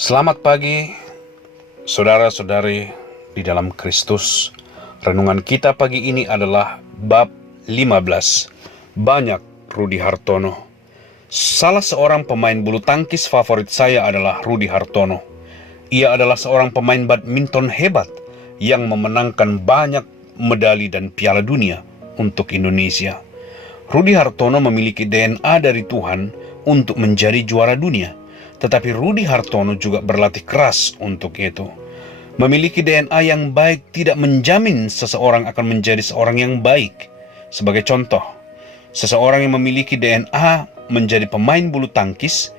Selamat pagi, saudara-saudari di dalam Kristus. Renungan kita pagi ini adalah bab 15. Banyak Rudi Hartono. Salah seorang pemain bulu tangkis favorit saya adalah Rudi Hartono. Ia adalah seorang pemain badminton hebat yang memenangkan banyak medali dan piala dunia untuk Indonesia. Rudi Hartono memiliki DNA dari Tuhan untuk menjadi juara dunia. Tetapi Rudi Hartono juga berlatih keras untuk itu. Memiliki DNA yang baik tidak menjamin seseorang akan menjadi seorang yang baik. Sebagai contoh, seseorang yang memiliki DNA menjadi pemain bulu tangkis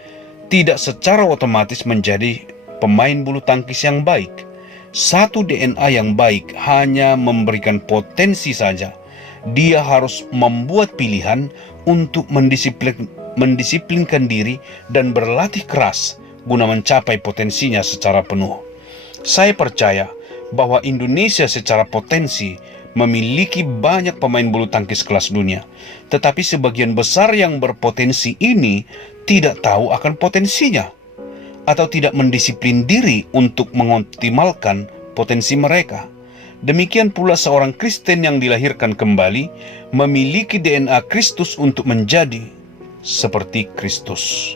tidak secara otomatis menjadi pemain bulu tangkis yang baik. Satu DNA yang baik hanya memberikan potensi saja. Dia harus membuat pilihan untuk mendisiplinkan diri dan berlatih keras guna mencapai potensinya secara penuh. Saya percaya bahwa Indonesia secara potensi memiliki banyak pemain bulu tangkis kelas dunia, tetapi sebagian besar yang berpotensi ini tidak tahu akan potensinya atau tidak mendisiplin diri untuk mengoptimalkan potensi mereka. Demikian pula seorang Kristen yang dilahirkan kembali memiliki DNA Kristus untuk menjadi seperti Kristus.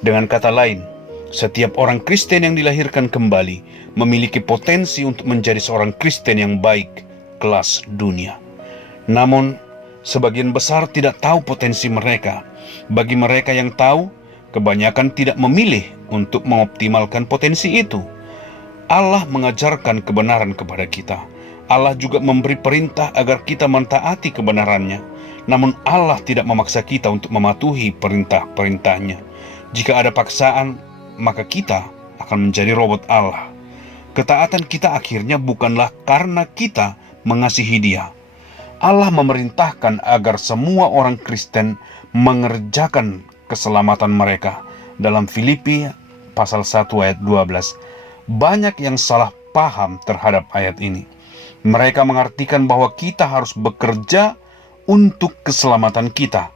Dengan kata lain, setiap orang Kristen yang dilahirkan kembali memiliki potensi untuk menjadi seorang Kristen yang baik kelas dunia. Namun, sebagian besar tidak tahu potensi mereka. Bagi mereka yang tahu, kebanyakan tidak memilih untuk mengoptimalkan potensi itu. Allah mengajarkan kebenaran kepada kita. Allah juga memberi perintah agar kita mentaati kebenarannya. Namun Allah tidak memaksa kita untuk mematuhi perintah-perintahnya. Jika ada paksaan, maka kita akan menjadi robot Allah. Ketaatan kita akhirnya bukanlah karena kita mengasihi Dia. Allah memerintahkan agar semua orang Kristen mengerjakan keselamatan mereka. Dalam Filipi pasal 1 ayat 12. Banyak yang salah paham terhadap ayat ini. Mereka mengartikan bahwa kita harus bekerja untuk keselamatan kita.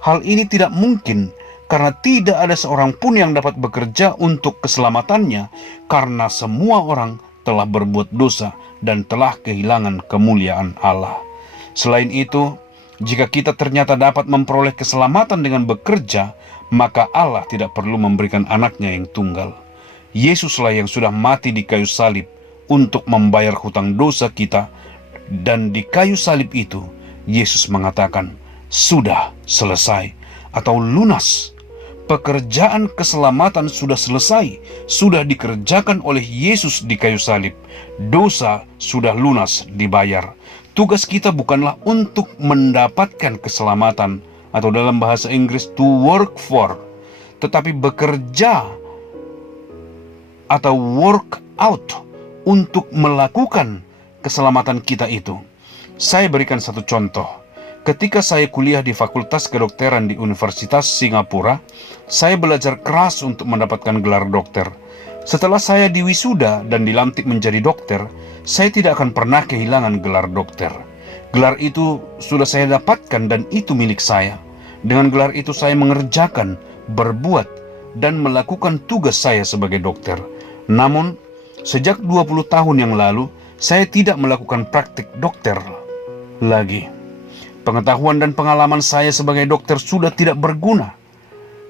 Hal ini tidak mungkin karena tidak ada seorang pun yang dapat bekerja untuk keselamatannya, karena semua orang telah berbuat dosa dan telah kehilangan kemuliaan Allah. Selain itu, jika kita ternyata dapat memperoleh keselamatan dengan bekerja, maka Allah tidak perlu memberikan anaknya yang tunggal. Yesuslah yang sudah mati di kayu salib untuk membayar hutang dosa kita, dan di kayu salib itu Yesus mengatakan, sudah selesai atau lunas. Pekerjaan keselamatan sudah selesai, sudah dikerjakan oleh Yesus di kayu salib. Dosa sudah lunas dibayar. Tugas kita bukanlah untuk mendapatkan keselamatan, atau dalam bahasa Inggris to work for, tetapi bekerja atau work out untuk melakukan keselamatan kita itu. Saya berikan satu contoh. Ketika saya kuliah di Fakultas Kedokteran di Universitas Singapura, saya belajar keras untuk mendapatkan gelar dokter. Setelah saya diwisuda dan dilantik menjadi dokter, saya tidak akan pernah kehilangan gelar dokter. Gelar itu sudah saya dapatkan dan itu milik saya. Dengan gelar itu saya mengerjakan, berbuat, dan melakukan tugas saya sebagai dokter. Namun, sejak 20 tahun yang lalu, saya tidak melakukan praktik dokter lagi. Pengetahuan dan pengalaman saya sebagai dokter sudah tidak berguna.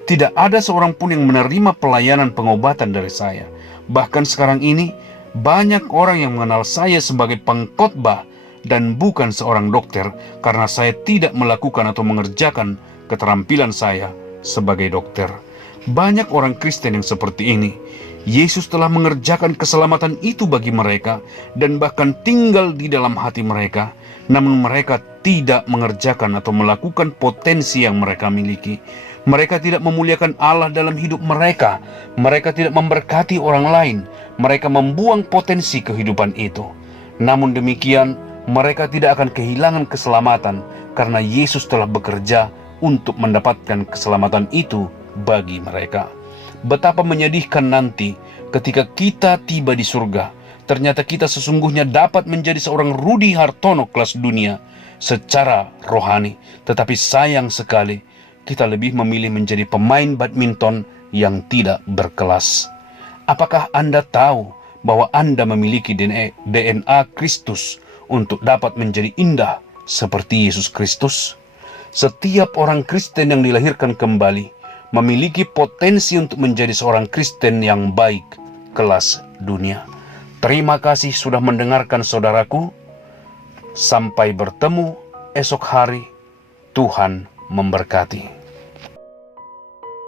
Tidak ada seorang pun yang menerima pelayanan pengobatan dari saya. Bahkan sekarang ini, banyak orang yang mengenal saya sebagai pengkhotbah dan bukan seorang dokter, karena saya tidak melakukan atau mengerjakan keterampilan saya sebagai dokter. Banyak orang Kristen yang seperti ini. Yesus telah mengerjakan keselamatan itu bagi mereka dan bahkan tinggal di dalam hati mereka. Namun mereka tidak mengerjakan atau melakukan potensi yang mereka miliki. Mereka tidak memuliakan Allah dalam hidup mereka. Mereka tidak memberkati orang lain. Mereka membuang potensi kehidupan itu. Namun demikian, mereka tidak akan kehilangan keselamatan karena Yesus telah bekerja untuk mendapatkan keselamatan itu bagi mereka. Betapa menyedihkan nanti ketika kita tiba di surga, ternyata kita sesungguhnya dapat menjadi seorang Rudi Hartono kelas dunia secara rohani. Tetapi sayang sekali, kita lebih memilih menjadi pemain badminton yang tidak berkelas. Apakah Anda tahu bahwa Anda memiliki DNA Kristus untuk dapat menjadi indah seperti Yesus Kristus? Setiap orang Kristen yang dilahirkan kembali memiliki potensi untuk menjadi seorang Kristen yang baik kelas dunia. Terima kasih sudah mendengarkan saudaraku. Sampai bertemu esok hari. Tuhan memberkati.